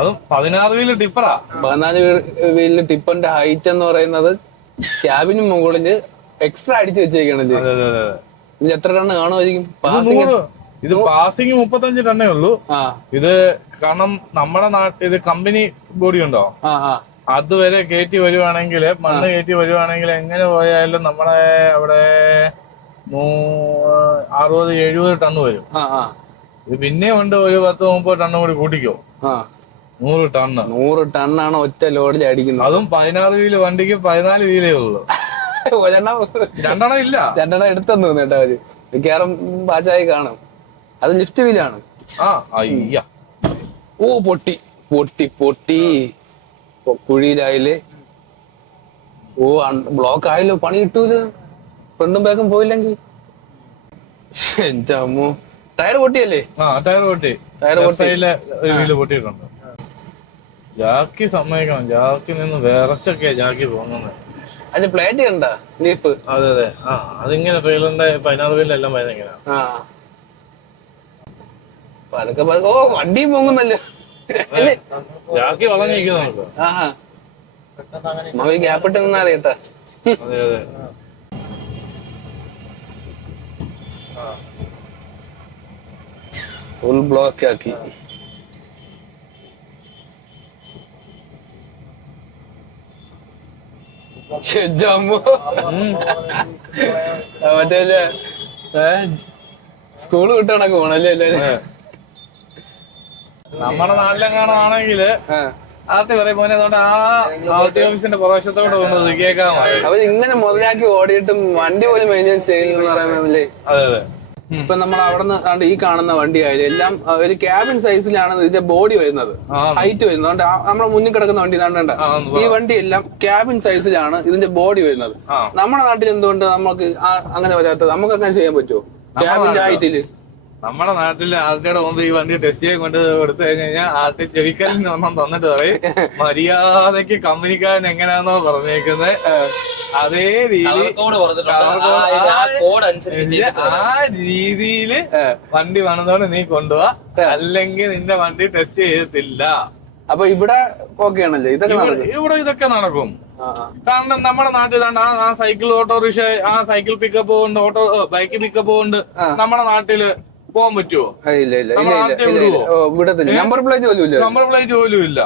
അതും 16 wheel ടിപ്പറാ. 14 വീലില് ടിപ്പറിന്റെ height എന്ന് പറയുന്നത് ക്യാബിന് മുകളില് എക്സ്ട്രാ അടിച്ചു വെച്ചേക്കണല്ലേ. അതെ അതെ അതെ. ഇത് എത്ര ടണ്ണ് കാണുമായിരിക്കും? ഇത് പാസിങ് 35 ടണ്ണേ ഉള്ളൂ. ആ ഇത് കാരണം നമ്മുടെ നാട്ടിൽ ഇത് കമ്പനി ബോഡി ഉണ്ടോ, ആ ആ അതുവരെ കയറ്റി വരുവാണെങ്കിൽ, മണ്ണ് കയറ്റി വരുവാണെങ്കിൽ എങ്ങനെ പോയാലും നമ്മളെ അവിടെ 60-70 ടണ്ണ് വരും. ആ ആ ഇത് പിന്നെ ഉണ്ട് ഒരു 10-30 ടണ്ണ് കൂടി കൂട്ടിക്കോ, ആ 100 ടണ്ണ്. 100 ടണ്ണാണ് ഒറ്റ ലോഡിൽ അടിക്കുന്നത്. അതും 16 വീല് വണ്ടിക്ക് 14 വീലേ ഉള്ളൂ. രണ്ടെണ്ണം ഇല്ല, രണ്ടെണ്ണം എടുത്തെന്ന് തോന്നുന്നു കേട്ടോ. അവര് മിക്കവാറും പാച്ചായി കാണും. അത് ലിഫ്റ്റ് വീലാണ്. ആ അയ്യ. ഓ പൊട്ടി പൊട്ടി പൊട്ടി കുഴിയിലായില്ലേ. ഓ ബ്ലോക്ക് ആയല്ലോ, പണി കിട്ടൂല ഫ്രണ്ടും ബാക്കും പോയില്ലെങ്കിൽ. എന്റെ അമ്മോ, ടയർ പൊട്ടിയല്ലേ? ആ ടയർ പൊട്ടി, സൈഡിലെ ഒരു വീല് പൊട്ടിയിട്ടുണ്ട്. ജാക്കി സമ്മതിക്കണം, ജാക്കി നിന്ന് വിറച്ചൊക്കെയാ ജാക്കി പോകുന്നത്. അതിന്റെ പ്ലേറ്റ് കണ്ട ലീഫ്. അതെ അതെ. ആ അതിങ്ങനെ ട്രെയിലറിന്റെ 16 വീലെല്ലാം വരുന്നത് ഇങ്ങനെ. ആ പതുക്കെ പതുക്കെ. ഓ വണ്ടിയും പൊങ്ങുന്നല്ലോ. ജാക്കി വളഞ്ഞിരിക്കുന്നു നമുക്ക്. ആഹാ നമുക്ക് ഗ്യാപ്പ് ഇട്ട് നിന്നാ അറിയട്ടാ. അതെ അതെ. ഫുൾ ബ്ലോക്ക് ആക്കി. മറ്റേ സ്കൂള് വിട്ടണക്ക് പോണല്ലേ അല്ലേ? നമ്മുടെ നാട്ടിലെങ്ങാണെങ്കിൽ ആർട്ടി പറയും പോലെ അതുകൊണ്ട് ആ ആർട്ടി ഓഫീസിന്റെ പ്രവേശത്തോടെ കൊണ്ടത് കേൾക്കാമോ. അവര് ഇങ്ങനെ മുതലാക്കി ഓടിയിട്ടും വണ്ടി പോലും മെയിൻറ്റെയിൻസ് ചെയ്യുന്നു പറയുന്നല്ലേ. അതെ അതെ. ഇപ്പൊ നമ്മൾ അവിടെ നിന്ന് ഈ കാണുന്ന വണ്ടി ആയാലും എല്ലാം ഒരു ക്യാബിൻ സൈസിലാണ് ഇതിന്റെ ബോഡി വരുന്നത്, ഹൈറ്റ് വരുന്നത്. അതുകൊണ്ട് നമ്മുടെ മുന്നിൽ കിടക്കുന്ന വണ്ടി കണ്ട ഈ വണ്ടി എല്ലാം ക്യാബിൻ സൈസിലാണ് ഇതിന്റെ ബോഡി വരുന്നത്. നമ്മുടെ നാട്ടിൽ എന്തുകൊണ്ട് നമുക്ക് അങ്ങനെ വരാത്തത്? നമുക്ക് അങ്ങനെ ചെയ്യാൻ പറ്റുമോ ക്യാബിന്റെ ഹൈറ്റില്? നമ്മുടെ നാട്ടില് ആർട്ടിയുടെ മുമ്പ് ഈ വണ്ടി ടെസ്റ്റ് ചെയ്യാൻ കൊണ്ട് കൊടുത്തു കഴിഞ്ഞാൽ ആർട്ടി ചെവിക്കലിൽ ഒന്നും തന്നിട്ട് പറയും മര്യാദക്ക് കമ്പനിക്കാരൻ എങ്ങനെയാണോ പറഞ്ഞേക്കുന്നത് അതേ രീതിയിൽ ആ രീതിയില് വണ്ടി വന്നതോടെ നീ കൊണ്ടുപോവാ, അല്ലെങ്കിൽ നിന്റെ വണ്ടി ടെസ്റ്റ് ചെയ്യത്തില്ല. അപ്പൊ ഇവിടെ ഓക്കെ ആണല്ലേ? ഇവിടെ ഇതൊക്കെ നടക്കും. കാരണം നമ്മുടെ നാട്ടിൽ ആ സൈക്കിൾ ഓട്ടോറിക്ഷ, ആ സൈക്കിൾ പിക്കപ്പ് കൊണ്ട്, ബൈക്ക് പിക്കപ്പ് കൊണ്ട് നമ്മുടെ നാട്ടില് പോകാൻ പറ്റുമോ? ഇല്ല ഇല്ല ഇല്ല, വിടത്തില്ല. നമ്പർ പ്ലേറ്റ് പോലും ഇല്ല. നമ്പർ പ്ലേറ്റ് പോലും ഇല്ല.